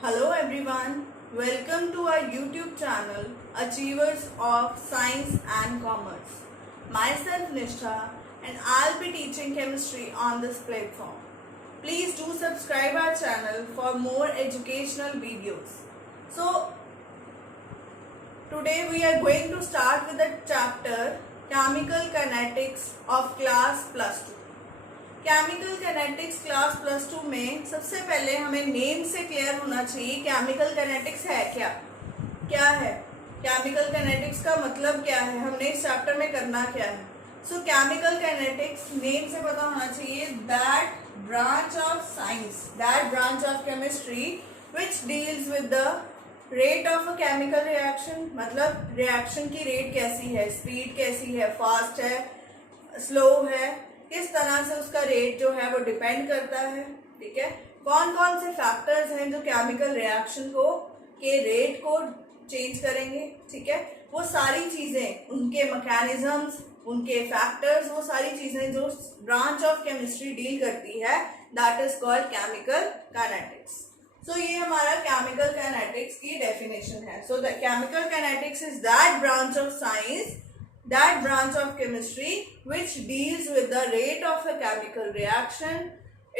Hello everyone, welcome to our YouTube channel Achievers of Science and Commerce. Myself Nishtha and I'll be teaching chemistry on this platform. Please do subscribe our channel for more educational videos. So today we are going to start with the chapter Chemical Kinetics of Class Plus 2. Chemical kinetics class plus 2 में सबसे पहले हमें name से clear होना चाहिए chemical kinetics है क्या है केमिकल कैनेटिक्स का मतलब क्या है, हमने इस चैप्टर में करना क्या है। सो केमिकल कैनेटिक्स नेम से पता होना चाहिए that branch of science, that branch of chemistry which deals with the rate of a chemical reaction, मतलब रिएक्शन की रेट कैसी है, स्पीड कैसी है, फास्ट है, स्लो है, किस तरह से उसका रेट जो है वो डिपेंड करता है। ठीक है, कौन कौन से फैक्टर्स हैं जो केमिकल रिएक्शन को के रेट को चेंज करेंगे। ठीक है, वो सारी चीजें, उनके मैकेनिज्म्स, उनके फैक्टर्स, वो सारी चीजें जो ब्रांच ऑफ केमिस्ट्री डील करती है, that is called chemical kinetics. So ये हमारा केमिकल काइनेटिक्स की डेफिनेशन है। So the chemical kinetics is that branch of science, that branch of chemistry which deals with the rate of a chemical reaction,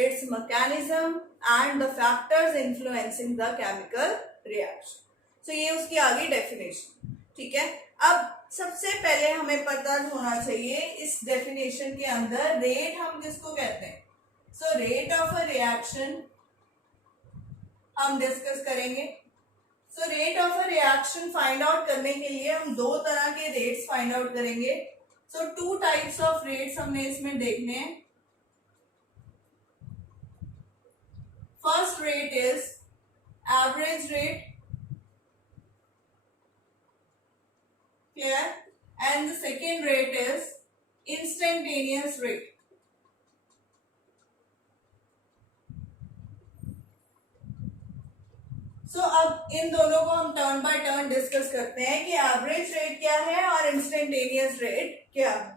its mechanism and the factors influencing the chemical reaction. So ये उसकी आगे definition. ठीक है, अब सबसे पहले हमें पता होना चाहिए इस डेफिनेशन के अंदर रेट हम किसको कहते हैं। सो रेट ऑफ अ रिएक्शन हम डिस्कस करेंगे। सो rate of a reaction find out करने के लिए हम दो तरह के रेट्स फाइंड आउट करेंगे। So two types of rates हमने इसमें देखने हैं। First rate is average rate, clear, and the second rate is instantaneous rate. So अब इन दोनों को हम टर्न बाय टर्न डिस्कस करते हैं कि एवरेज रेट क्या है और इंस्टेंटेनियस रेट क्या है।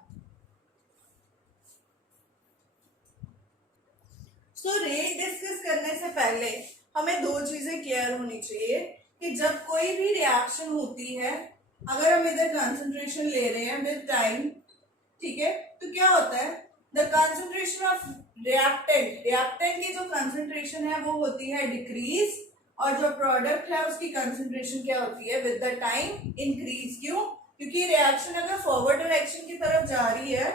सो रेट डिस्कस करने से पहले हमें दो चीजें क्लियर होनी चाहिए कि जब कोई भी रिएक्शन होती है, अगर हम इधर कंसंट्रेशन ले रहे हैं विद टाइम, ठीक है, तो क्या होता है, द कंसंट्रेशन ऑफ रिएक्टेंट की जो कंसंट्रेशन है वो होती है डिक्रीज, और जो प्रोडक्ट है उसकी कंसंट्रेशन क्या होती है विद द टाइम इंक्रीज। क्यों? क्योंकि रिएक्शन अगर फॉरवर्ड डायरेक्शन की तरफ जा रही है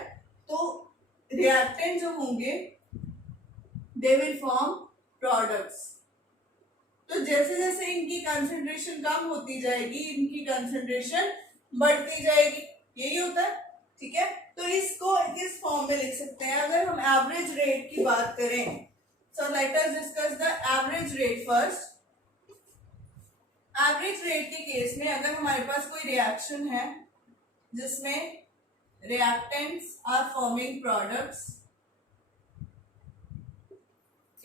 तो रिएक्टेंट जो होंगे दे विल फॉर्म प्रोडक्ट्स। तो जैसे जैसे इनकी कंसंट्रेशन कम होती जाएगी, इनकी कंसंट्रेशन बढ़ती जाएगी, यही होता है। ठीक है, तो इसको इस फॉर्म में लिख सकते हैं। अगर हम एवरेज रेट की बात करें, so let us discuss the average rate first. Average rate के केस में अगर हमारे पास कोई रिएक्शन है जिसमें रिएक्टेंट्स आर फॉर्मिंग प्रोडक्ट्स,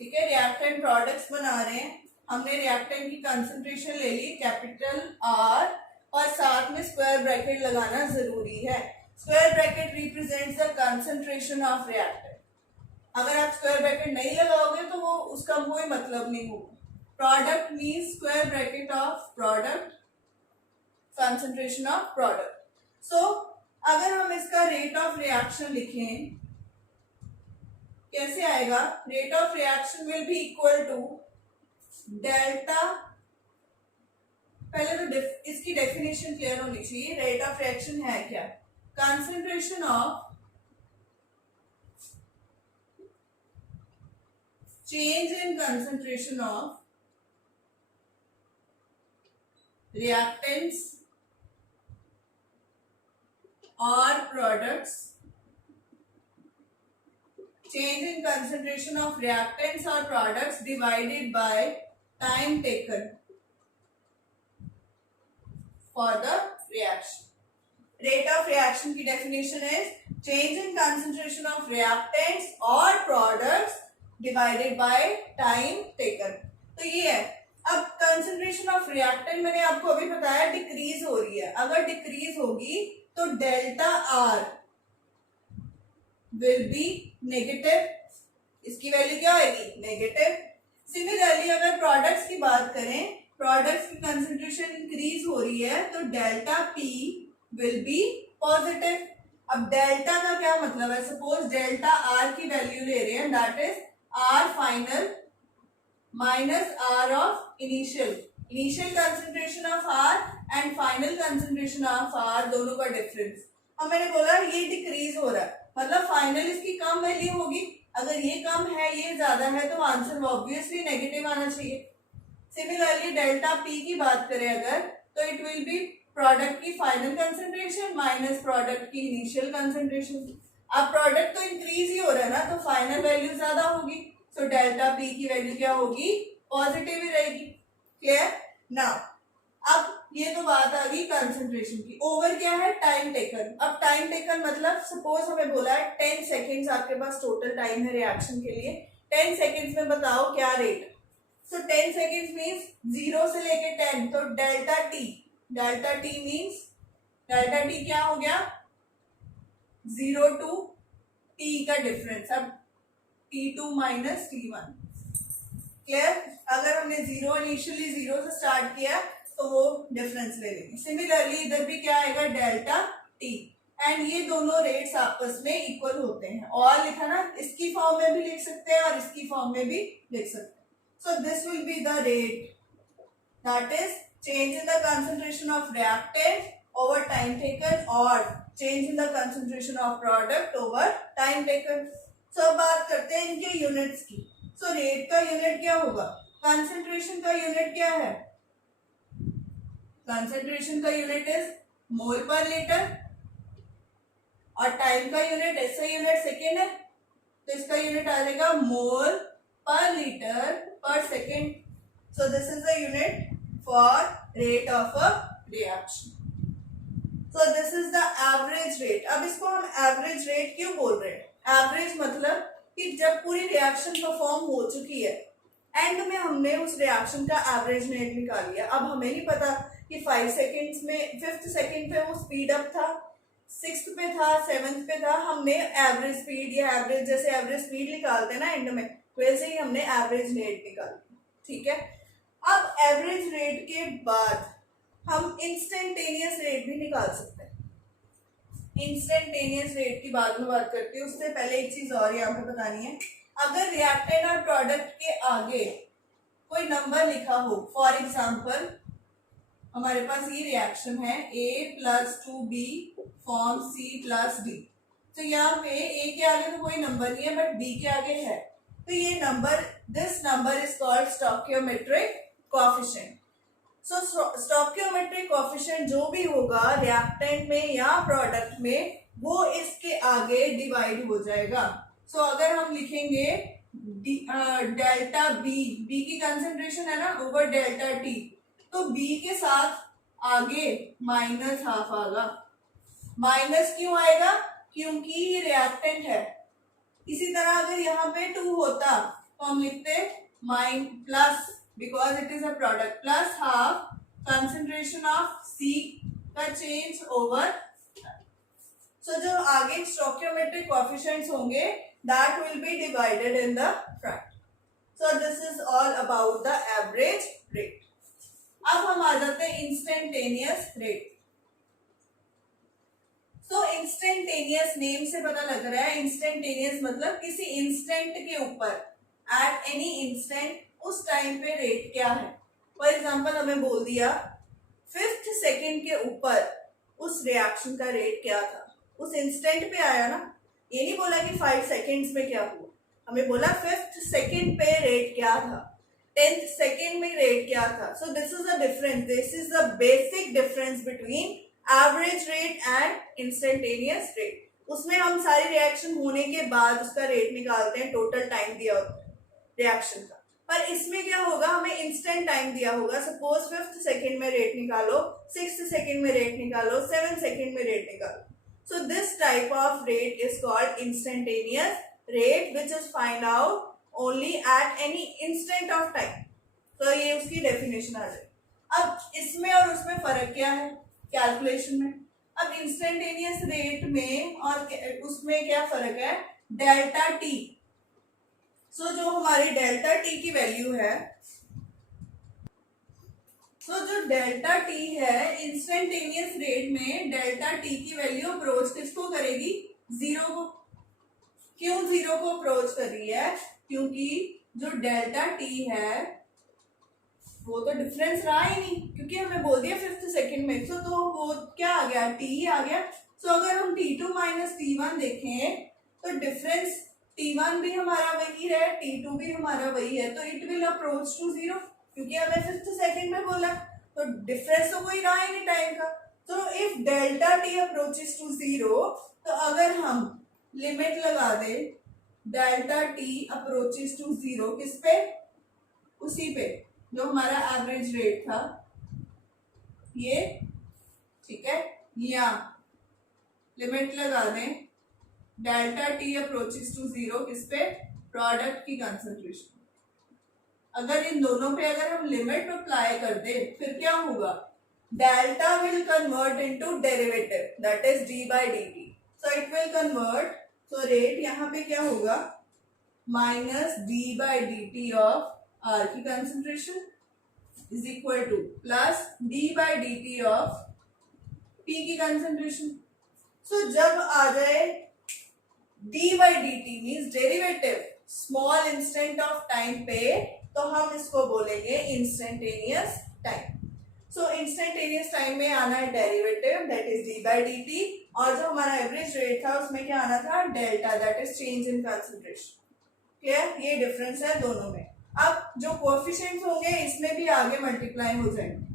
ठीक है, रिएक्टेंट प्रोडक्ट्स बना रहे हैं, हमने रिएक्टेंट की कंसंट्रेशन ले ली कैपिटल आर, और साथ में स्क्वायर ब्रैकेट लगाना जरूरी है। Square bracket represents the concentration of reactant. अगर आप स्क्वायर ब्रैकेट नहीं लगाओगे तो वो उसका कोई मतलब नहीं होगा। Product means square bracket of product, concentration of product. So अगर हम इसका रेट ऑफ रिएक्शन लिखें, कैसे आएगा, rate of reaction will be equal to delta, पहले तो इसकी डेफिनेशन क्लियर होनी चाहिए। रेट ऑफ रिएक्शन है क्या, concentration of change in concentration of reactants or products, change in concentration of reactants or products divided by time taken for the reaction. Rate of reaction की definition is change in concentration of reactants or products divided by time taken. तो ये है। अब concentration of reactant मैंने आपको अभी बताया decrease हो रही है, अगर डिक्रीज होगी तो delta R will be negative, इसकी वैल्यू क्या आएगी, नेगेटिव। सिमिलरली अगर प्रोडक्ट्स की बात करें, प्रोडक्ट्स की कंसेंट्रेशन इंक्रीज हो रही है तो delta P will be positive. अब डेल्टा का क्या मतलब है, सपोज डेल्टा आर की वैल्यू ले रहे हैं, that is R final minus R of initial, initial concentration of R and final concentration of R, दोनों का डिफरेंस। अब मैंने बोला ये डिक्रीज हो रहा है, मतलब फाइनल इसकी कम वैल्यू होगी। अगर ये कम है ये ज्यादा है तो आंसर ऑब्वियसली नेगेटिव आना चाहिए। सिमिलरली डेल्टा पी की बात करें अगर, तो इट विल बी प्रोडक्ट की फाइनल कंसेंट्रेशन माइनस प्रोडक्ट की इनिशियल कंसेंट्रेशन। अब प्रोडक्ट तो इंक्रीज ही हो रहा है ना, तो फाइनल वैल्यू ज्यादा होगी, सो डेल्टा पी की वैल्यू क्या होगी, पॉजिटिव ही रहेगी। Clear now. अब ये तो बात आ गई कंसेंट्रेशन की। ओवर क्या है, टाइम टेकन। अब टाइम टेकन मतलब सपोज हमें बोला है 10 सेकेंड्स आपके पास टोटल टाइम है रिएक्शन के लिए, 10 सेकेंड्स में बताओ क्या रेट। सो 10 सेकेंड्स मीन्स 0 से लेके 10, तो delta T, delta T means delta T क्या हो गया, 0 टू टी का डिफरेंस। अब T2 माइनस T1। क्लियर। अगर हमने जीरो इनिशियली 0 से स्टार्ट किया तो वो डिफरेंस ले लेंगे। सिमिलरली इधर भी क्या आएगा, डेल्टा टी, एंड ये दोनों रेट्स आपस में इक्वल होते हैं। और लिखा ना, इसकी फॉर्म में भी लिख सकते हैं और इसकी फॉर्म में भी लिख सकते हैं। So this will be the rate, that is change in the concentration of reactant over time taken और change in the concentration of product over time taken. So अब बात करते हैं इनके यूनिट्स की। सो रेट का यूनिट क्या होगा, कंसंट्रेशन का यूनिट क्या है, कंसंट्रेशन का यूनिट इज मोल पर लीटर, और टाइम का यूनिट, ऐसा यूनिट सेकेंड है तो इसका यूनिट आ जाएगा मोल पर लीटर पर second. So this is the unit for rate of a reaction. So this is the average rate. अब इसको हम एवरेज रेट क्यों बोल रहे हैं, एवरेज मतलब कि जब पूरी रिएक्शन परफॉर्म हो चुकी है, एंड में हमने उस रिएक्शन का एवरेज रेट निकाल लिया। अब हमें नहीं पता कि 5 सेकेंड्स में 5th सेकेंड पे वो स्पीड अप था, 6th पे था, 7th पे था, हमने एवरेज स्पीड या एवरेज, जैसे एवरेज स्पीड निकालते हैं ना एंड में, वैसे ही हमने एवरेज रेट निकाली। ठीक है। अब एवरेज रेट के बाद हम इंस्टेंटेनियस रेट भी निकाल सकते हैं। इंस्टेंटेनियस रेट की बाद में बात करते हैं, उससे पहले एक चीज और यहाँ पे बतानी है। अगर रिएक्टेंट और प्रोडक्ट के आगे कोई नंबर लिखा हो, फॉर एग्जांपल हमारे पास ये रिएक्शन है A+2B फॉर्म C+D, तो यहाँ पे A के आगे तो कोई नंबर नहीं है बट B के आगे है, तो ये number, this number is called stoichiometric coefficient. So stoichiometric coefficient जो भी होगा रिएक्टेंट में या प्रोडक्ट में, वो इसके आगे डिवाइड हो जाएगा। सो अगर हम लिखेंगे डेल्टा बी की कंसेंट्रेशन है ना ओवर डेल्टा टी, तो बी के साथ आगे माइनस हाफ आएगा। माइनस क्यों आएगा, क्योंकि ये रिएक्टेंट है। इसी तरह अगर यहाँ पे 2 होता तो हम लिखते minus plus, because it is a product, plus half concentration of C का चेंज ओवर। सो जो आगे स्टोइकियोमेट्रिक कोएफिशिएंट्स होंगे that will be divided in the front. So this is all about the average rate. अब हम आ जाते हैं instantaneous rate. सो instantaneous name से पता लग रहा है, इंस्टेंटेनियस मतलब किसी इंस्टेंट के ऊपर, एट एनी इंस्टेंट, उस टाइम पे रेट क्या है। फॉर एग्जांपल हमें बोल दिया 5th सेकेंड के ऊपर उस रिएक्शन का रेट क्या था, उस इंस्टेंट पे आया ना, ये नहीं बोला कि 5 सेकेंड्स में क्या हुआ, हमें बोला 5th सेकेंड पे रेट क्या था, 10th सेकेंड में रेट क्या था। सो this is the difference, this is the basic difference between average rate and instantaneous rate. उसमें हम सारी रिएक्शन होने के बाद उसका रेट निकालते हैं, टोटल टाइम दिया होता है रिएक्शन का। पर इसमें क्या होगा, हमें इंस्टेंट टाइम दिया होगा। सपोज 5th सेकेंड में रेट निकालो, 6th सेकेंड में रेट निकालो, 7th सेकेंड में रेट निकालो। So this type of rate is called instantaneous rate, which is find out only at any instant of time. तो ये उसकी डेफिनेशन आ जाए। अब इसमें और उसमें फर्क क्या है कैलकुलेशन में। अब इंस्टेंटेनियस रेट में और उसमें क्या फर्क है, डेल्टा टी, सो जो हमारी डेल्टा टी की वैल्यू है, जो डेल्टा टी है इंस्टेंटेनियस रेट में डेल्टा टी की वैल्यू अप्रोच किसको करेगी, जीरो को। क्यों जीरो को अप्रोच कर रही है, क्योंकि जो डेल्टा टी है वो तो डिफरेंस रहा ही नहीं, क्योंकि हमें बोल दिया 5th सेकंड में, तो वो क्या आ गया, टी आ गया। सो अगर हम t2 माइनस t1 देखें तो डिफरेंस t1 भी हमारा वही है, t2 भी हमारा वही है, तो it will approach to zero, क्योंकि हमें 5th सेकंड में बोला, तो डिफरेंस तो कोई रहा ही नहीं टाइम का। तो if delta T approaches to zero, तो अगर हम लिमिट लगा दे delta T approaches to zero, किस पे, उसी पे जो हमारा एवरेज रेट था ये, ठीक है, या लिमिट लगा दें delta T approaches to zero, किस पे, प्रोडक्ट की कंसंट्रेशन। अगर इन दोनों पे अगर हम लिमिट अप्लाई कर दे फिर क्या होगा, delta will convert into derivative that is D by D T, so it will convert, so rate यहाँ पे क्या होगा, minus D by D T of R की concentration is equal to plus D by D T of P की concentration. So जब आ जाए D by D T means derivative small instant of time पे, तो हम इसको बोलेंगे instantaneous time. So instantaneous time में आना है derivative that is D by D T, और जो हमारा एवरेज रेट था उसमें क्या आना था, delta that is change in concentration. Clear, ये डिफरेंस है दोनों में। अब जो कोएफिशिएंट्स होंगे इसमें भी आगे मल्टीप्लाई हो जाएंगे।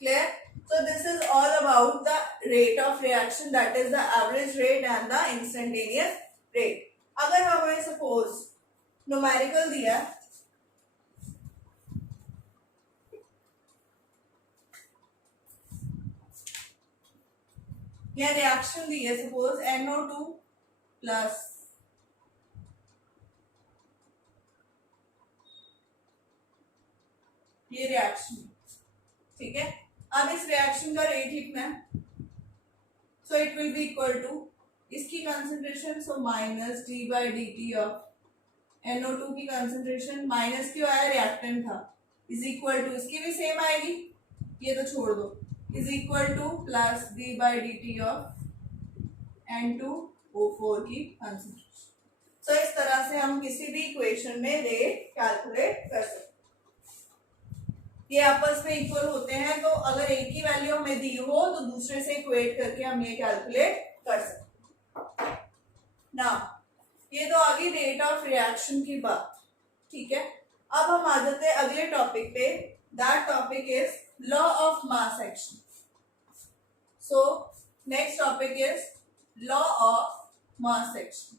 Clear, so this is all about the rate of reaction, that is the average rate and the instantaneous rate. अगर हमें सपोज न्यूमेरिकल दिया या रिएक्शन दी है, सपोज NO2 प्लस ये रिएक्शन, ठीक है। अब इस रिएक्शन का रेट लिखना है, so it will be equal to इसकी concentration, so minus D by D T of NO2 की कंसंट्रेशन, माइनस क्यों आया, रिएक्टेंट था, इज इक्वल टू इसकी भी सेम आएगी, ये तो छोड़ दो, is equal to plus D by D T of N2O4 की कंसंट्रेशन। सो इस तरह से हम किसी भी इक्वेशन में रेट कैलकुलेट कर सकते हैं। ये आपस में इक्वल होते हैं, तो अगर एक ही वैल्यू हमें दी हो तो दूसरे से इक्वेट करके हम ये कैलकुलेट कर सकते हैं ना। ये तो आ गई रेट ऑफ रिएक्शन की बात, ठीक है। अब हम आ जाते हैं अगले टॉपिक पे, that topic is law of mass action. So next topic is law of mass action.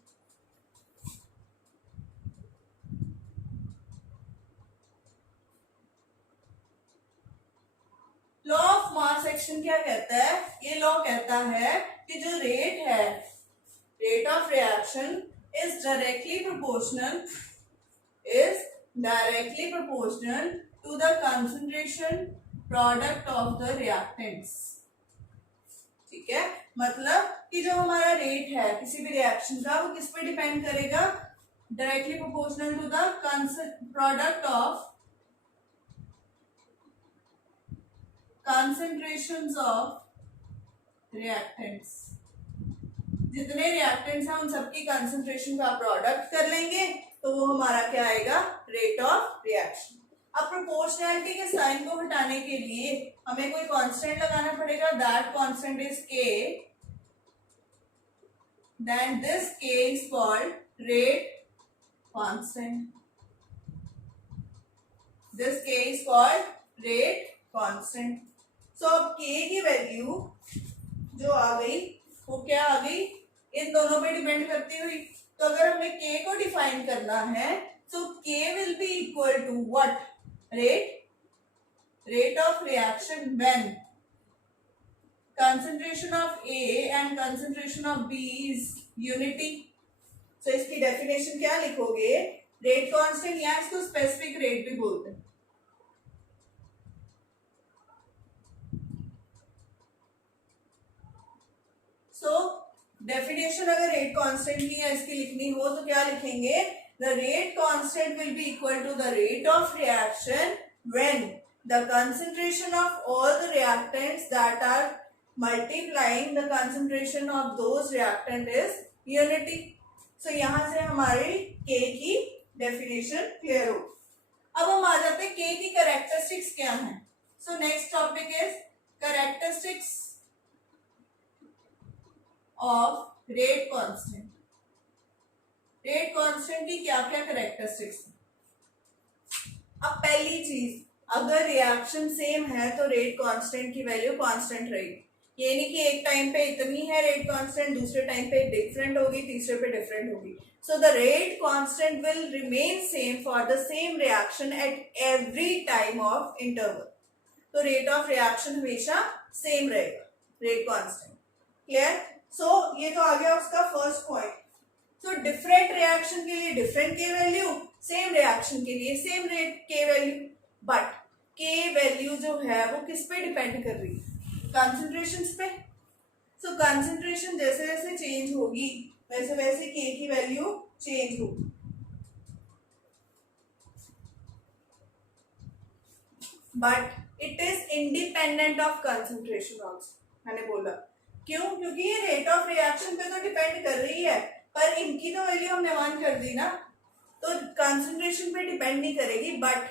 Law of mass action क्या कहता है, ये लॉ कहता है कि जो रेट है, rate of reaction is directly proportional to the concentration product of the reactants, ठीक है। मतलब कि जो हमारा रेट है किसी भी रिएक्शन का, वो किस पे डिपेंड करेगा, directly proportional to the product of concentrations of reactants। जितने रिएक्टेंट्स हैं उन सबकी कंसंट्रेशन का प्रोडक्ट कर लेंगे तो वो हमारा क्या आएगा, रेट ऑफ रिएक्शन। अब प्रोपोर्शनैलिटी के साइन को हटाने के लिए हमें कोई कांस्टेंट लगाना पड़ेगा, that constant is k, then this k is called rate constant, this k is called rate constant. So अब k की वैल्यू जो आ गई वो क्या आ गई, इन दोनों पे डिपेंड करती हुई। तो अगर हमें k को डिफाइन करना है तो k will be equal to what, rate of reaction when concentration of A and concentration of B is unity. So इसकी डेफिनेशन क्या लिखोगे, रेट कांस्टेंट, या इसको स्पेसिफिक रेट भी बोलते हैं। सो डेफिनेशन अगर रेट कांस्टेंट की है इसकी लिखनी हो तो क्या लिखेंगे, the rate constant will be equal to the rate of reaction when the concentration of all the reactants that are multiplying the concentration of those reactant is unity. So यहाँ से हमारी K की डेफिनेशन क्लियर हो। अब हम आ जाते हैं K की कैरेक्टरिस्टिक्स क्या हैं। So next topic is characteristics of rate constant. Rate constant की क्या क्या कैरेक्टरिस्टिक्स। अब पहली चीज, अगर रिएक्शन सेम है तो रेट कांस्टेंट की वैल्यू कांस्टेंट रहेगी। ये नहीं कि एक टाइम पे इतनी है रेट कांस्टेंट, दूसरे टाइम पे डिफरेंट होगी, तीसरे पे डिफरेंट होगी। So the rate constant will remain same for the same reaction at every time of interval. तो रेट ऑफ रिएक्शन हमेशा सेम रहेगा, रेट कांस्टेंट। क्लियर? सो ये तो आ गया उसका first point. So different reaction के लिए डिफरेंट के वैल्यू, सेम रिएक्शन के लिए सेम रेट के वैल्यू। बट के वैल्यू जो है वो किस पे डिपेंड कर रही है? कंसंट्रेशन पे। सो कंसंट्रेशन जैसे जैसे चेंज होगी वैसे वैसे के की वैल्यू चेंज होगी। But it is independent of concentration also. मैंने बोला क्यों? क्योंकि ये रेट ऑफ रिएक्शन पे तो डिपेंड कर रही है, पर इनकी तो वैल्यू हमने 1 कर दी ना, तो कंसंट्रेशन पे डिपेंड नहीं करेगी, बट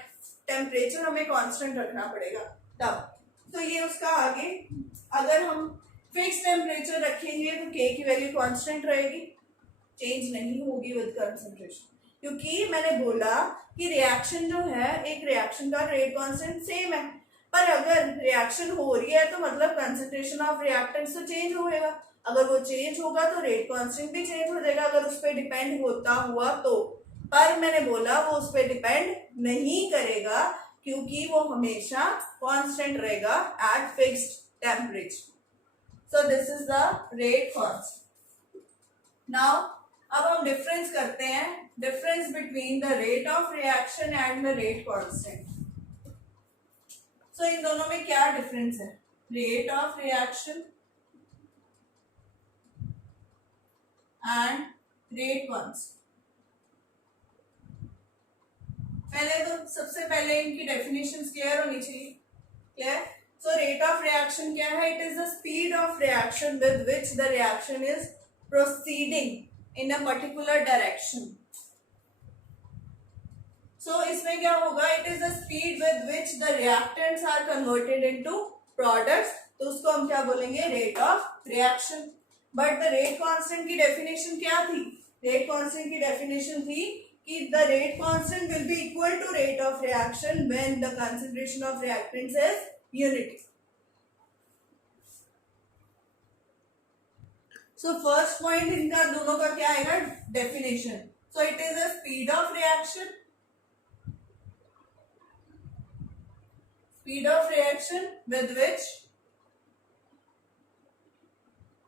टेम्परेचर हमें कांस्टेंट रखना पड़ेगा तब। तो ये उसका आगे, अगर हम फिक्स टेम्परेचर रखेंगे तो के की वैल्यू कांस्टेंट रहेगी, चेंज नहीं होगी विद कंसंट्रेशन। क्योंकि मैंने बोला कि रिएक्शन जो है, एक रिएक्शन का रेट कांस्टेंट सेम है, पर अगर रिएक्शन हो रही है तो मतलब कंसंट्रेशन ऑफ रिएक्टेंट्स तो चेंज होएगा। अगर वो चेंज होगा तो रेट कांस्टेंट भी चेंज हो जाएगा, अगर उस पर डिपेंड होता हुआ तो। पर मैंने बोला वो उस पर डिपेंड नहीं करेगा क्योंकि वो हमेशा कांस्टेंट रहेगा at fixed temperature. So this is the rate constant. Now अब हम डिफरेंस करते हैं, difference between the rate of reaction and the rate constant. So इन दोनों में क्या डिफरेंस है? Rate of reaction and rate constant. पहले तो सबसे पहले इनकी डेफिनेशंस क्लियर होनी चाहिए। Clear? So rate of reaction क्या है? It is the speed of reaction with which the reaction is proceeding in a particular direction. So इसमें क्या होगा? It is the speed with which the reactants are converted into products, तो उसको हम क्या बोलेंगे? Rate of reaction. But the rate constant की definition क्या थी? रेट कांस्टेंट की डेफिनेशन थी कि the rate constant will be equal to rate of reaction when the concentration of reactants is unity. So first point इनका दोनों का क्या आएगा? Definition. So it is a speed of reaction. Speed of reaction with which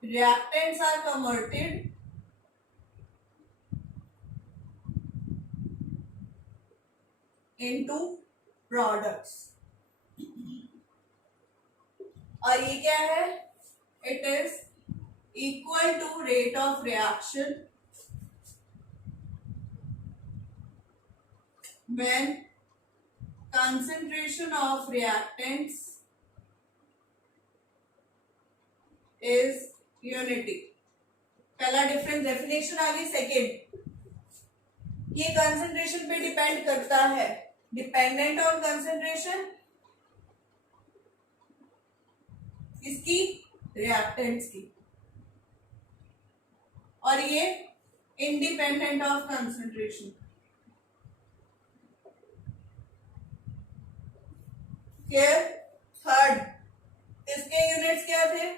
reactants are converted into products. और ये क्या है? It is equal to rate of reaction when concentration of reactants is unity. पहला difference definition आ गई। Second, ये concentration पे depend करता है, डिपेंडेंट ऑन कंसंट्रेशन इसकी, रिएक्टेंट्स की, और ये independent of concentration. Clear? Third, इसके यूनिट्स क्या थे?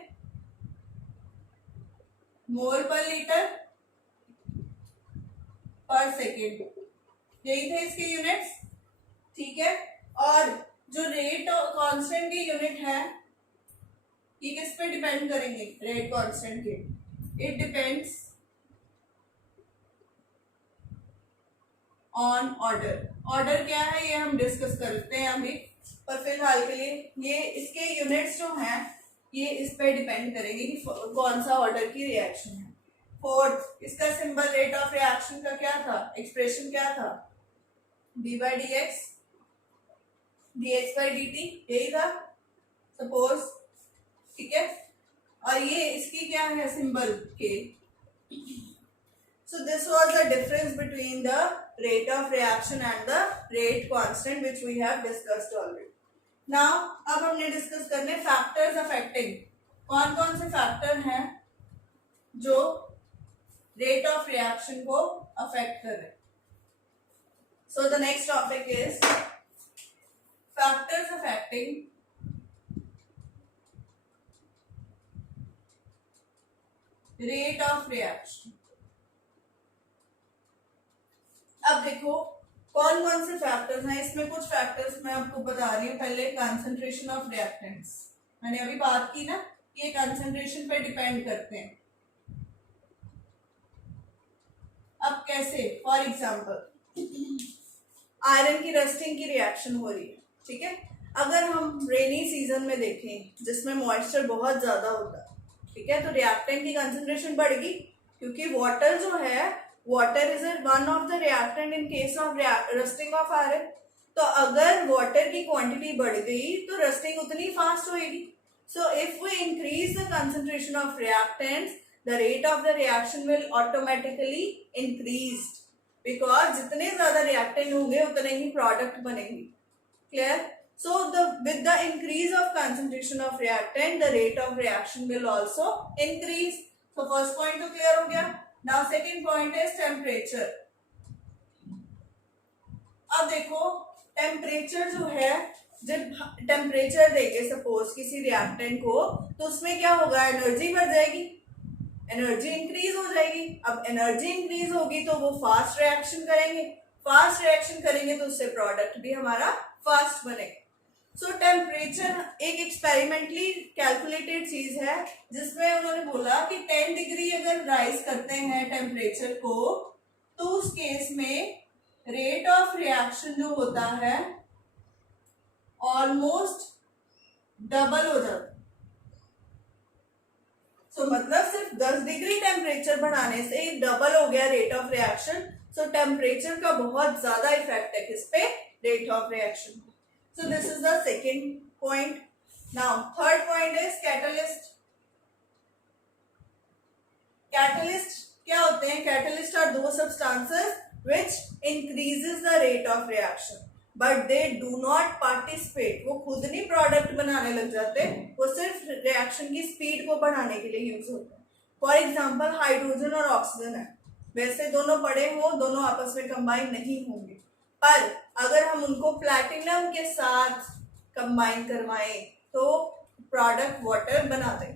मोल पर लीटर पर सेकेंड, यही थे इसके यूनिट्स। ठीक है? और जो रेट कांस्टेंट की यूनिट है ये किस पे डिपेंड करेंगे? रेट कांस्टेंट के। It depends on order. Order क्या है ये हम डिस्कस करते हैं अभी, पर फिलहाल के लिए ये इसके यूनिट्स जो हैं ये इस पे डिपेंड करेंगे कि कौन सा ऑर्डर की रिएक्शन है। फोर्थ, इसका सिंबल रेट ऑफ रिएक्शन का क्या था, एक्सप्रेशन क्या था, D by D x by D T, यही था सपोज, ठीक है। और ये इसकी क्या है सिंबल के। So this was the difference between the rate of reaction and the rate constant which we have discussed already. Now अब हमने डिस्कस करने फैक्टर्स अफेक्टिंग, कौन कौन से फैक्टर हैं जो रेट ऑफ रिएक्शन को अफेक्ट कर रहे हैं। So the next topic is factors affecting rate of reaction। अब देखो कौन कौन से फैक्टर्स हैं, इसमें कुछ फैक्टर्स मैं आपको बता रही हूँ। पहले कंसंट्रेशन ऑफ रिएक्टेंट्स, मैंने अभी बात की ना, ये कंसंट्रेशन पे डिपेंड करते हैं। अब कैसे, फॉर एग्जांपल आयरन की रस्टिंग की रिएक्शन हो रही है, ठीक है। अगर हम रेनी सीजन में देखें जिसमें मॉइस्चर बहुत ज्यादा होता है, ठीक है, तो रिएक्टेंट की कंसंट्रेशन बढ़ेगी क्योंकि वाटर जो है, water is one of the reactant in case of rusting of iron. तो अगर वाटर की क्वांटिटी बढ़ गई तो रस्टिंग उतनी फास्ट होएगी। So if we increase the concentration of reactants, the rate of the reaction will automatically increase, because जितने ज्यादा रिएक्टेंट होंगे उतने ही प्रोडक्ट बनेंगे। Clear? So with the increase of concentration of reactant, the rate of reaction will also increase. So first point तो clear हो गया। Now second point is temperature। अब देखो टेम्परेचर जो है, जब टेम्परेचर देंगे सपोज किसी रिएक्टेंट को, तो उसमें क्या होगा, एनर्जी बढ़ जाएगी, एनर्जी इंक्रीज हो जाएगी। अब एनर्जी इंक्रीज होगी तो वो फास्ट रिएक्शन करेंगे, फास्ट रिएक्शन करेंगे तो उससे प्रोडक्ट भी हमारा फास्ट बनेगा। सो टेम्परेचर एक एक्सपेरिमेंटली कैलकुलेटेड चीज है जिसमें उन्होंने बोला कि 10 डिग्री अगर राइज करते हैं टेम्परेचर को, तो उस केस में रेट ऑफ रिएक्शन जो होता है ऑलमोस्ट डबल हो जाता है। सो मतलब सिर्फ 10 डिग्री टेम्परेचर बढ़ाने से डबल हो गया rate of reaction. So temperature का बहुत ज्यादा इफेक्ट है किस पे, rate of reaction. So this is the second point. Now third point is catalyst. Catalyst क्या होते हैं? Catalyst are those substances which increases the rate of reaction, but they do not participate. वो खुद नहीं product बनाने लग जाते, वो सिर्फ रिएक्शन की स्पीड को बढ़ाने के लिए यूज होते हैं। फॉर एग्जाम्पल हाइड्रोजन और ऑक्सीजन है, वैसे दोनों पड़े हो, दोनों आपस में कंबाइन नहीं होंगे, पर अगर हम उनको प्लैटिनम के साथ कंबाइन करवाएं तो प्रोडक्ट वाटर बना दें।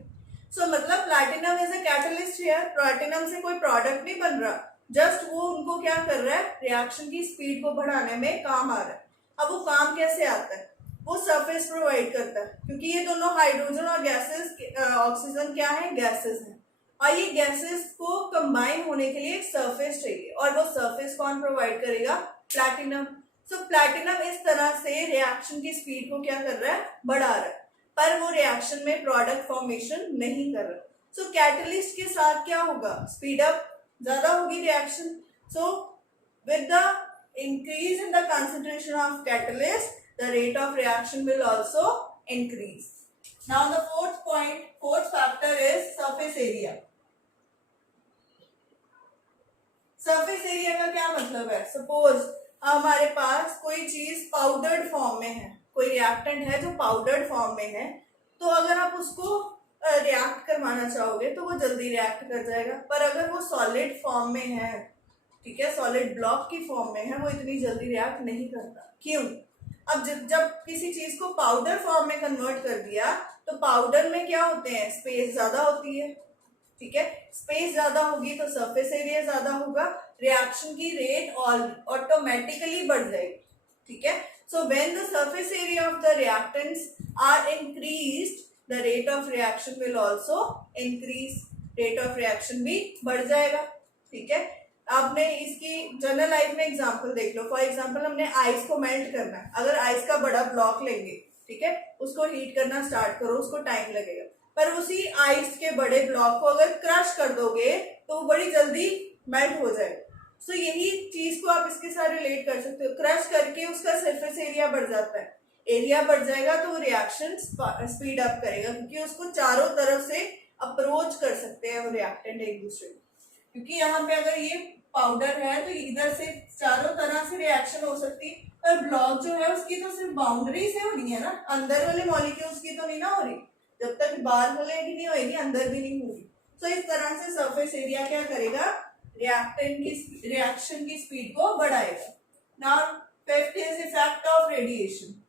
सो मतलब platinum is a catalyst here, platinum से कोई प्रोडक्ट नहीं बन रहा, जस्ट वो उनको क्या कर रहा है, रिएक्शन की स्पीड को बढ़ाने में काम आ रहा है। अब वो काम कैसे आता है, वो सरफेस प्रोवाइड करता है, क्योंकि ये दोनों हाइड्रोजन और गैसेस, ऑक्सीजन क्या है, गैसेस हैं, और ये गैसेस को कंबाइन होने के लिए एक सरफेस चाहिए, और वो सरफेस कौन प्रोवाइड करेगा, प्लैटिनम। सो प्लैटिनम इस तरह से रिएक्शन की स्पीड को क्या कर रहा है, बढ़ा रहा है, पर वो रिएक्शन में प्रोडक्ट फॉर्मेशन नहीं कर रहा। सो कैटलिस्ट के साथ क्या होगा, स्पीड अप ज्यादा होगी reaction. So with the increase in the concentration of catalyst, the rate of reaction will also increase. Now the fourth point, fourth factor is surface area. Surface area का क्या मतलब है, सपोज हमारे पास कोई चीज powdered form में है, कोई रिएक्टेंट है जो पाउडर्ड फॉर्म में है, तो अगर आप उसको रिएक्ट करवाना चाहोगे तो वो जल्दी रिएक्ट कर जाएगा, पर अगर वो सॉलिड फॉर्म में है, ठीक है, सॉलिड ब्लॉक की फॉर्म में है, वो इतनी जल्दी रिएक्ट नहीं करता। क्यों? अब जब किसी चीज को पाउडर फॉर्म में कन्वर्ट कर दिया, तो पाउडर में क्या होते हैं, स्पेस ज्यादा होती है, ठीक है, स्पेस ज्यादा होगी तो सरफेस एरिया ज्यादा होगा, रिएक्शन की रेट ऑटोमेटिकली बढ़ जाएगी, ठीक है। So when the surface area of the reactants are increased, the rate of reaction will also increase, rate of reaction भी बढ़ जाएगा, ठीक है। आपने इसकी जनरल लाइफ में एग्जांपल देख लो। फॉर एग्जांपल हमने आइस को मेल्ट करना है, अगर आइस का बड़ा ब्लॉक लेंगे, ठीक है, उसको हीट करना स्टार्ट करो, उसको टाइम लगेगा, पर उसी आइस के बड़े ब्लॉक को अगर क्रश कर दोगे तो वो बड़ी जल्दी मेल्ट हो जाएगा। सो यही चीज को आप इसके साथ रिलेट कर सकते हो, क्रश करके उसका सरफेस एरिया बढ़ जाता है, एरिया बढ़ जाएगा तो वो रिएक्शन स्पीड अप करेगा, क्योंकि उसको चारों तरफ से अप्रोच कर सकते हैं वो रिएक्टेंट एक दूसरे को। क्योंकि यहाँ पे अगर ये पाउडर है तो इधर से चारों तरह से रिएक्शन हो सकती है, पर ब्लॉक जो है उसकी तो सिर्फ बाउंड्री से हो रही है ना, अंदर वाले मॉलिक्यूल्स की तो नहीं ना हो रही। जब तक बाहर वाले की नहीं होगी अंदर भी नहीं होगी। तो इस तरह से सरफेस एरिया क्या करेगा, रिएक्शन की स्पीड को बढ़ाएगा। Now fifth is effect of radiation.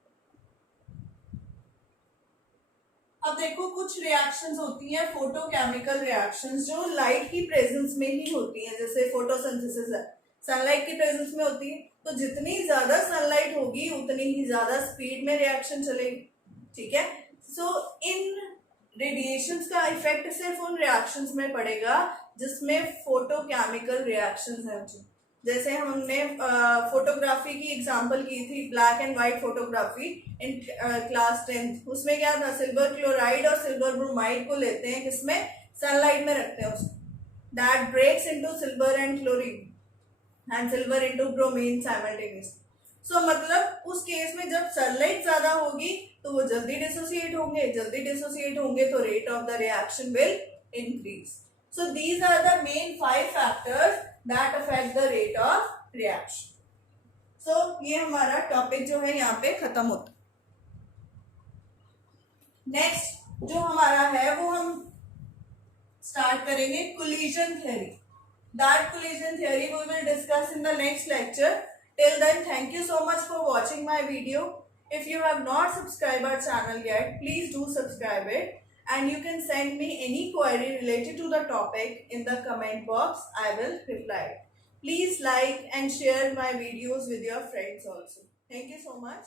अब देखो कुछ रिएक्शंस होती हैं फोटोकेमिकल रिएक्शंस जो लाइट की प्रेजेंस में ही होती हैं, जैसे फोटोसिंथेसिस है, सनलाइट की प्रेजेंस में होती है, तो जितनी ज्यादा सनलाइट होगी उतनी ही ज्यादा स्पीड में रिएक्शन चलेगी। ठीक है, सो इन रेडिएशंस का इफेक्ट सिर्फ उन रिएक्शंस में पड़ेगा जिसमें फोटोकेमिकल रिएक्शंस हैं। जैसे हमने फोटोग्राफी की एग्जांपल की थी, black and white photography in class 10th। उसमें क्या था, सिल्वर क्लोराइड और सिल्वर ब्रोमाइड को लेते हैं, किसमें, सनलाइट में रखते हैं उसको, that breaks into silver and chlorine and silver into bromine simultaneously. So मतलब उस केस में जब सनलाइट ज्यादा होगी तो वो जल्दी डिसोसिएट होंगे, जल्दी डिसोसिएट होंगे तो rate of the reaction will increase. So these are the main 5 factors that affect the rate of reaction. So ये हमारा टॉपिक जो है यहाँ पे खत्म होता। नेक्स्ट जो हमारा है वो हम स्टार्ट करेंगे collision theory. That collision theory we will discuss in the next lecture. Till then, thank you so much for watching my video. If you have not subscribed our channel yet, please do subscribe it. And you can send me any query related to the topic in the comment box. I will reply. Please like and share my videos with your friends also. Thank you so much.